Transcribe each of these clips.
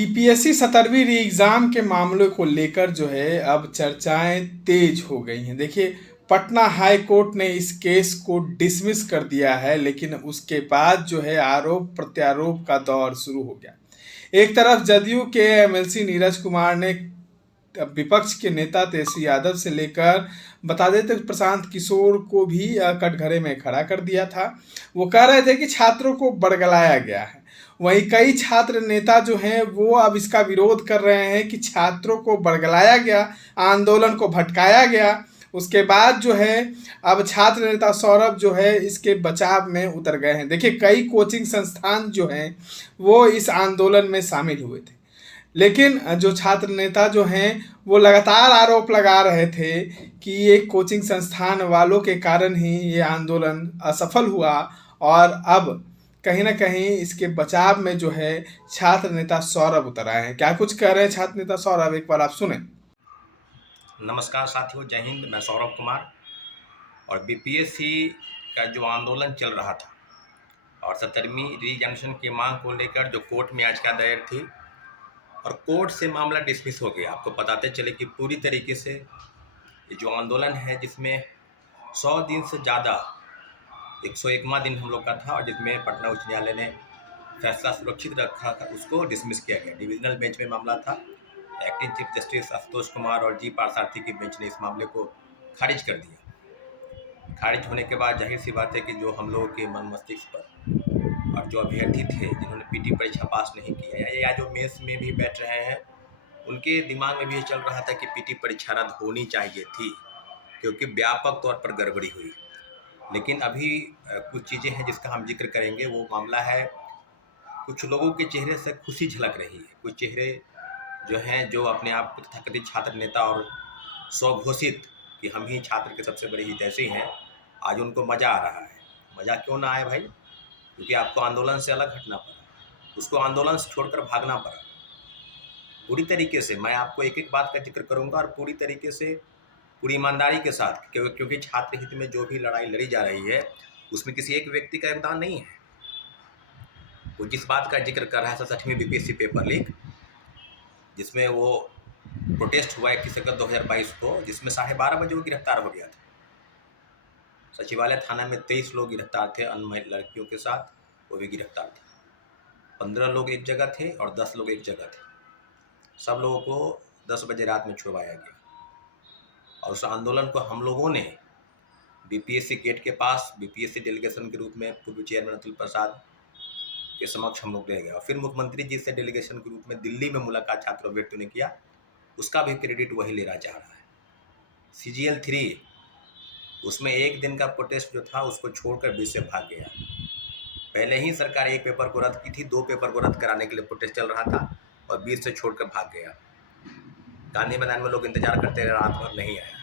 UPSC 17वीं री exam के मामले को लेकर जो है अब चर्चाएं तेज हो गई हैं। देखिए, पटना हाई कोर्ट ने इस केस को डिसमिस कर दिया है, लेकिन उसके बाद जो है आरोप प्रत्यारोप का दौर शुरू हो गया। एक तरफ जदयू के एमएलसी नीरज कुमार ने विपक्ष के नेता तेजस्वी यादव से लेकर बता देते प्रशांत किशोर को भी कटघरे में खड़ा कर दिया था। वो कह रहे थे कि छात्रों को बरगलाया गया है। वहीं कई छात्र नेता जो हैं वो अब इसका विरोध कर रहे हैं कि छात्रों को बरगलाया गया, आंदोलन को भटकाया गया। उसके बाद जो है अब छात्र नेता सौरभ जो है इसके बचाव में उतर गए हैं। देखिए, कई कोचिंग संस्थान जो हैं वो इस आंदोलन में शामिल हुए थे, लेकिन जो छात्र नेता जो हैं वो लगातार आरोप लगा रहे थे कि ये कोचिंग संस्थान वालों के कारण ही ये आंदोलन असफल हुआ। और अब कहीं ना कहीं इसके बचाव में जो है छात्र नेता सौरभ उतर आए हैं। क्या कुछ कह रहे हैं छात्र नेता सौरभ, एक बार आप सुने। नमस्कार साथियों, जय हिंद। मैं सौरभ कुमार। और बीपीएससी का जो आंदोलन चल रहा था और 17वीं रीएग्जामिनेशन की मांग को लेकर जो कोर्ट में याचिका दायर थी और कोर्ट से मामला डिसमिस हो गया। आपको बताते चले कि पूरी तरीके से ये जो आंदोलन है जिसमें 100 दिन से ज़्यादा 101वां दिन हम लोग का था और जिसमें पटना उच्च न्यायालय ने फैसला सुरक्षित रखा था, उसको डिसमिस किया गया। डिविजनल बेंच में मामला था। Acting chief justice Ashutosh Kumar और जी पार्थसारथी की बेंच ने इस मामले को खारिज कर दिया। खारिज होने के बाद जाहिर सी बात है कि जो हम लोगों के मन मस्तिष्क पर और जो अभ्यर्थी थे जिन्होंने पीटी परीक्षा पास नहीं किया या जो मेंस में भी बैठ रहे हैं, उनके दिमाग में भी ये चल रहा था कि पीटी परीक्षा रद्द होनी चाहिए थी, क्योंकि व्यापक तौर पर गड़बड़ी हुई। लेकिन अभी कुछ चीज़ें हैं जिसका हम जिक्र करेंगे। वो मामला है, कुछ लोगों के चेहरे से खुशी झलक रही है। कुछ चेहरे जो हैं जो अपने आप को तथाकथित छात्र नेता और स्वघोषित कि हम ही छात्र के सबसे बड़े हितैषी हैं, आज उनको मज़ा आ रहा है। मज़ा क्यों ना आए भाई? क्योंकि आपको आंदोलन से अलग हटना पड़ा, उसको आंदोलन से छोड़कर भागना पड़ा। पूरी तरीके से मैं आपको एक एक बात का जिक्र करूंगा और पूरी तरीके से पूरी ईमानदारी के साथ, क्योंकि छात्र हित में जो भी लड़ाई लड़ी जा रही है उसमें किसी एक व्यक्ति का योगदान नहीं है। वो जिस बात का जिक्र कर रहा है 67वीं बीपीएससी पेपर लीक, जिसमें वो प्रोटेस्ट हुआ 21 अगस्त 2022 को, जिसमें 12:30 बजे वो गिरफ्तार हो गया था। सचिवालय थाना में 23 लोग गिरफ्तार थे, अन्य लड़कियों के साथ वो भी गिरफ्तार थे। 15 लोग एक जगह थे और 10 लोग एक जगह थे। सब लोगों को 10 बजे रात में छुड़वाया गया और उस आंदोलन को हम लोगों ने बीपीएससी गेट के पास बीपीएससी डेलीगेशन के रूप में पूर्व चेयरमैन अतुल प्रसाद के समक्ष हम लोग रह गए। और फिर मुख्यमंत्री जी से डेलीगेशन के रूप में दिल्ली में मुलाकात छात्र अभ्यर्थियों ने किया, उसका भी क्रेडिट वही लेना चाह रहा है। CGL 3 उसमें एक दिन का प्रोटेस्ट जो था उसको छोड़कर 20 से भाग गया। पहले ही सरकार एक पेपर को रद्द की थी, 2 पेपर को रद्द कराने के लिए प्रोटेस्ट चल रहा था और 20 से छोड़कर भाग गया। गांधी मैदान में लोग इंतजार करते रहे, रात भर नहीं आया।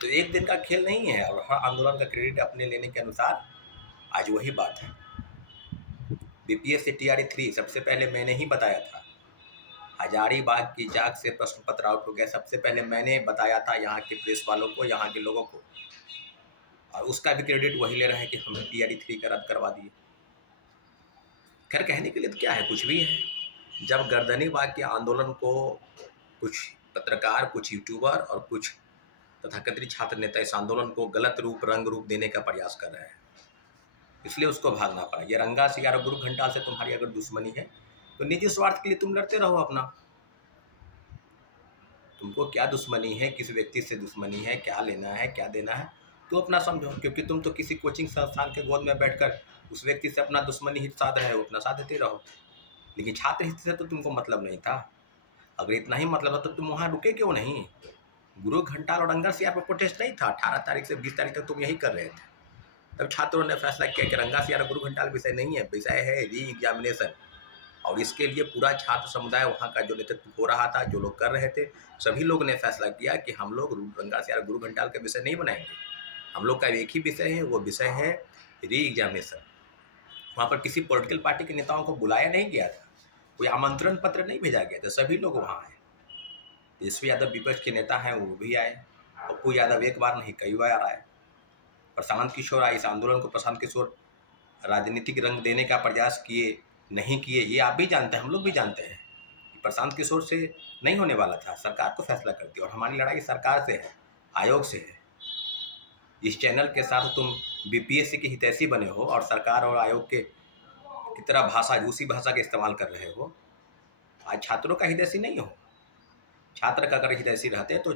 तो एक दिन का खेल नहीं है और हर आंदोलन का क्रेडिट अपने लेने के अनुसार आज वही बात है। बीपीएससी TRE 3 सबसे पहले मैंने ही बताया था। हजारीबाग की जाग से प्रश्न पत्र आउट हो गया, सबसे पहले मैंने बताया था यहाँ के प्रेस वालों को, यहाँ के लोगों को, और उसका भी क्रेडिट वही ले रहे हैं कि हमने TRE 3 का रद्द करवा दिए। खैर, कहने के लिए तो क्या है, कुछ भी है। जब गर्दनीबाग के आंदोलन को कुछ पत्रकार, कुछ यूट्यूबर और कुछ तथाकथित छात्र नेता इस आंदोलन को गलत रूप, रंग रूप देने का प्रयास कर रहे हैं, इसलिए उसको भागना पड़ा। ये रंगा से या गुरु घंटाल से तुम्हारी अगर दुश्मनी है तो निजी स्वार्थ के लिए तुम लड़ते रहो अपना। तुमको क्या दुश्मनी है, किस व्यक्ति से दुश्मनी है, क्या लेना है, क्या देना है, तो अपना समझो। क्योंकि तुम तो किसी कोचिंग संस्थान के गोद में बैठकर उस व्यक्ति से अपना दुश्मनी हित साध रहे हो, अपना साथ देते रहो। लेकिन छात्र हित से तो तुमको मतलब नहीं था। अगर इतना ही मतलब है तो तुम वहाँ रुके क्यों नहीं? गुरु घंटाल और रंगा सियार पर प्रोटेस्ट नहीं था? 18 तारीख से 20 तारीख तक तुम यही कर रहे थे। तब छात्रों ने फैसला किया कि रंगा सियार गुरु घंटाल विषय नहीं है, विषय है री एग्जामिनेशन। और इसके लिए पूरा छात्र समुदाय, वहाँ का जो नेतृत्व हो रहा था, जो लोग कर रहे थे, सभी लोग ने फैसला किया कि हम लोग रंगा सियार गुरु घंटाल का विषय नहीं बनाएंगे। हम लोग का एक ही विषय है, वो विषय है री एग्जामिनेशन। वहाँ पर किसी पॉलिटिकल पार्टी के नेताओं को बुलाया नहीं गया था, कोई आमंत्रण पत्र नहीं भेजा गया था, सभी लोग वहाँ आए। तेजस्वी यादव विपक्ष के नेता हैं, वो भी आए। पप्पू यादव एक बार नहीं, कई बार आए। प्रशांत किशोर आए। इस आंदोलन को प्रशांत किशोर राजनीतिक रंग देने का प्रयास किए नहीं किए, ये आप भी जानते हैं, हम लोग भी जानते हैं कि प्रशांत किशोर से नहीं होने वाला था। सरकार को फैसला करती है और हमारी लड़ाई सरकार से है, आयोग से है। इस चैनल के साथ तुम बीपीएससी के हितैषी बने हो और सरकार और आयोग के की तरह भाषा, रूसी भाषा का इस्तेमाल कर रहे हो। आज छात्रों का हितैषी नहीं हो। छात्र का अगर हितैषी रहते तो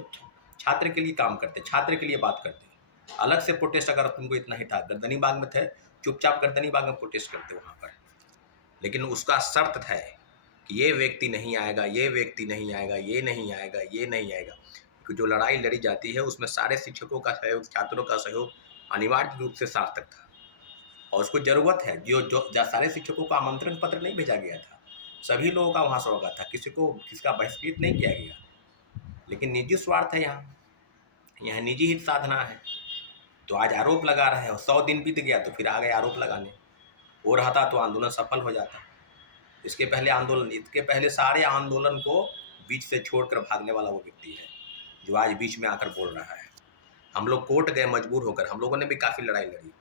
छात्र के लिए काम करते, छात्र के लिए बात करते। अलग से प्रोटेस्ट अगर तुमको इतना ही था, गर्दनी बाग में थे, चुपचाप गर्दनी बाग में प्रोटेस्ट करते वहाँ पर। लेकिन उसका शर्त था कि ये व्यक्ति नहीं आएगा, ये व्यक्ति नहीं आएगा, ये नहीं आएगा, ये नहीं आएगा। कि जो लड़ाई लड़ी जाती है उसमें सारे शिक्षकों का सहयोग, छात्रों का सहयोग अनिवार्य रूप से सार्थक था और उसको ज़रूरत है। जो सारे शिक्षकों को आमंत्रण पत्र नहीं भेजा गया था, सभी लोगों का वहाँ स्वागत था, किसका बहिष्कृत नहीं किया गया। लेकिन निजी स्वार्थ है, यहाँ निजी हित साधना है। तो आज आरोप लगा रहे हैं और 100 दिन बीत गया तो फिर आ गए आरोप लगाने। हो रहा था तो आंदोलन सफल हो जाता। इसके पहले सारे आंदोलन को बीच से छोड़कर भागने वाला वो व्यक्ति है जो आज बीच में आकर बोल रहा है। हम लोग कोर्ट गए मजबूर होकर, हम लोगों ने भी काफ़ी लड़ाई लड़ी।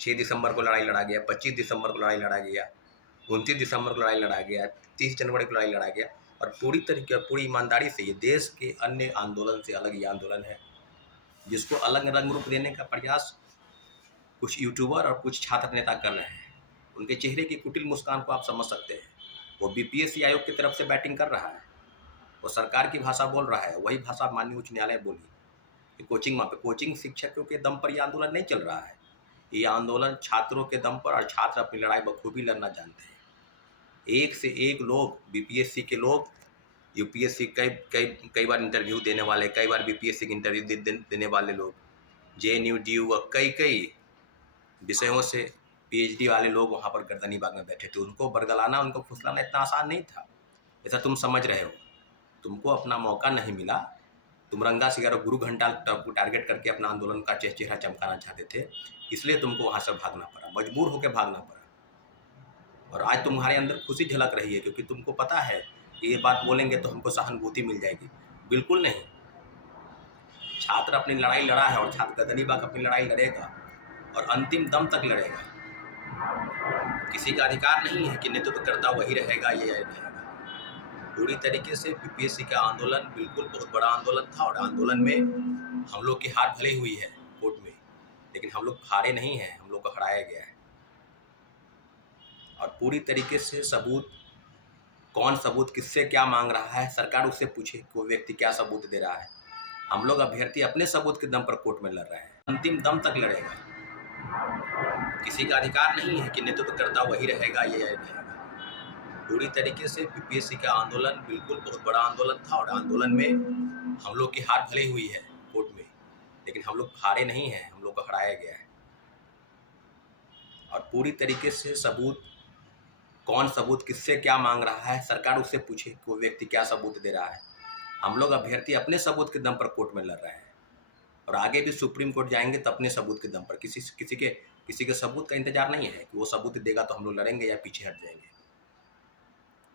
6 दिसंबर को लड़ाई लड़ा गया, 25 दिसंबर को लड़ाई लड़ा गया, 29 दिसंबर को लड़ाई लड़ा गया, 30 जनवरी को लड़ाई लड़ा गया। और पूरी ईमानदारी से ये देश के अन्य आंदोलन से अलग ये आंदोलन है, जिसको अलग रंग रूप देने का प्रयास कुछ यूट्यूबर और कुछ छात्र नेता कर रहे हैं। उनके चेहरे की कुटिल मुस्कान को आप समझ सकते हैं। वो बीपीएससी आयोग की तरफ से बैटिंग कर रहा है, वो सरकार की भाषा बोल रहा है, वही भाषा माननीय उच्च न्यायालय बोली। कोचिंग शिक्षकों के दम पर यह आंदोलन नहीं चल रहा है, ये आंदोलन छात्रों के दम पर, और छात्र अपनी लड़ाई बखूबी लड़ना जानते हैं। एक से एक लोग, बीपीएससी के लोग, यूपीएससी कई बार इंटरव्यू देने वाले, कई बार बीपीएससी की इंटरव्यू देने वाले लोग, जेएनयू, डीयू व कई विषयों से पीएचडी वाले लोग वहाँ पर गर्दनी बाग में बैठे थे। उनको बरगलाना, उनको फुसलाना इतना आसान नहीं था, ऐसा तुम समझ रहे हो। तुमको अपना मौका नहीं मिला, तुम रंगा सिगारो गुरु घंटा को टारगेट करके अपना आंदोलन का चेहरा चमकाना चाहते थे, इसलिए तुमको वहाँ से भागना पड़ा, मजबूर होकर भागना पड़ा। और आज तुम्हारे अंदर खुशी झलक रही है क्योंकि तुमको पता है कि ये बात बोलेंगे तो हमको सहानुभूति मिल जाएगी। बिल्कुल नहीं। छात्र अपनी लड़ाई लड़ा है और छात्र गर्दनी बाग अपनी लड़ाई लड़ेगा और अंतिम दम तक लड़ेगा। किसी का अधिकार नहीं है कि नेतृत्व करता वही रहेगा, ये रहेगा। पूरी तरीके से बीपीएससी का आंदोलन बिल्कुल बहुत बड़ा आंदोलन था और आंदोलन में हम लोग की हार भले हुई है कोर्ट में, लेकिन हम लोग हारे नहीं हैं, हम लोग को हराया गया है। और पूरी तरीके से कौन सबूत किससे क्या मांग रहा है, सरकार उससे पूछे कि वो व्यक्ति क्या सबूत दे रहा है। हम लोग अभ्यर्थी अपने सबूत के दम पर कोर्ट में लड़ रहे हैं, अंतिम दम तक लड़ेगा। किसी का अधिकार नहीं है कि नेतृत्व करता वही रहेगा, ये रहेगा। पूरी तरीके से बीपीएससी का आंदोलन बिल्कुल बहुत बड़ा आंदोलन था और आंदोलन में हम लोग की हार भले हुई है कोर्ट में, लेकिन हम लोग हारे नहीं हैं, हम लोग को हराया गया है। और पूरी तरीके से कौन सबूत किससे क्या मांग रहा है, सरकार उससे पूछे कि वो व्यक्ति क्या सबूत दे रहा है। हम लोग अभ्यर्थी अपने सबूत के दम पर कोर्ट में लड़ रहे हैं और आगे भी सुप्रीम कोर्ट जाएंगे तो अपने सबूत के दम पर। किसी के सबूत का इंतजार नहीं है कि वो सबूत देगा तो हम लोग लड़ेंगे या पीछे हट जाएंगे।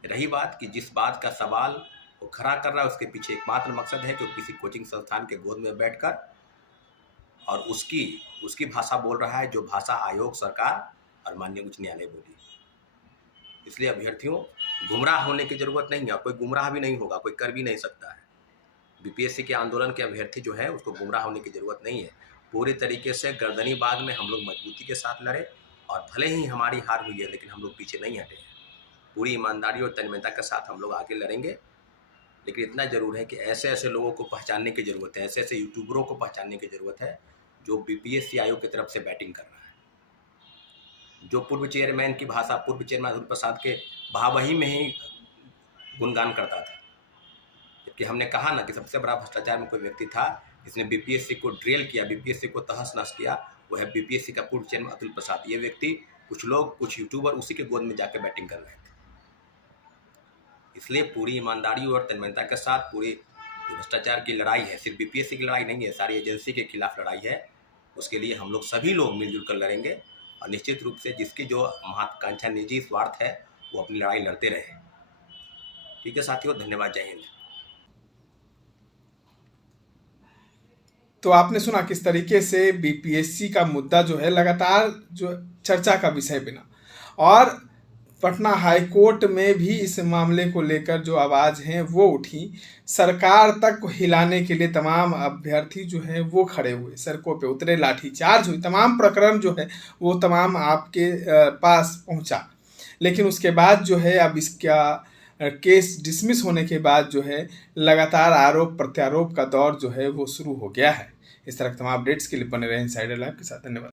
रही बात कि जिस बात का सवाल वो खड़ा कर रहा है, उसके पीछे एकमात्र मकसद है कि वो किसी कोचिंग संस्थान के गोद में बैठकर और उसकी भाषा बोल रहा है, जो भाषा आयोग, सरकार और माननीय उच्च न्यायालय बोली। इसलिए अभ्यर्थियों, गुमराह होने की जरूरत नहीं है, कोई गुमराह भी नहीं होगा, कोई कर भी नहीं सकता है। बीपीएससी के आंदोलन के अभ्यर्थी जो है उसको गुमराह होने की जरूरत नहीं है। पूरी तरीके से गर्दनी बाग में हम लोग मजबूती के साथ लड़े और भले ही हमारी हार हुई है लेकिन हम लोग पीछे नहीं हटे हैं। पूरी ईमानदारी और तन्मयता के साथ हम लोग आगे लड़ेंगे। लेकिन इतना ज़रूर है कि ऐसे ऐसे लोगों को पहचानने की ज़रूरत है, ऐसे ऐसे यूट्यूबरों को पहचानने की ज़रूरत है जो बीपीएससी आयोग की तरफ से बैटिंग कर रहा है, जो पूर्व चेयरमैन की भाषा, पूर्व चेयरमैन अतुल प्रसाद के भावही में ही गुणगान करता था। जबकि हमने कहा ना कि सबसे बड़ा भ्रष्टाचार में कोई व्यक्ति था जिसने बीपीएससी को ड्रिल किया, बीपीएससी को तहस नहस किया, वो है बीपीएससी का पूर्व चेयरमैन अतुल प्रसाद। ये व्यक्ति, कुछ लोग, कुछ यूट्यूबर उसी के गोद में जाकर बैटिंग कर रहे थे। इसलिए पूरी ईमानदारी और तन्मयता के साथ पूरी भ्रष्टाचार की लड़ाई है, सिर्फ बीपीएससी की लड़ाई नहीं है, सारी एजेंसी के खिलाफ लड़ाई है। उसके लिए हम लोग सभी लोग मिलजुल कर लड़ेंगे और निश्चित रूप से जिसकी जो महत्वाकांक्षा, निजी स्वार्थ है, वो अपनी लड़ाई लड़ते रहे। ठीक है साथियों, धन्यवाद, जय हिंद। तो आपने सुना किस तरीके से बीपीएससी का मुद्दा जो है लगातार जो चर्चा का विषय बना और पटना हाई कोर्ट में भी इस मामले को लेकर जो आवाज़ हैं वो उठी। सरकार तक को हिलाने के लिए तमाम अभ्यर्थी जो हैं वो खड़े हुए, सड़कों पे उतरे, लाठीचार्ज हुई, तमाम प्रकरण जो है वो तमाम आपके पास पहुंचा। लेकिन उसके बाद जो है अब इसका केस डिसमिस होने के बाद जो है लगातार आरोप प्रत्यारोप का दौर जो है वो शुरू हो गया है। इस तरह के तमाम अपडेट्स के लिए बने रहे इनसाइडर लाइव के साथ। धन्यवाद।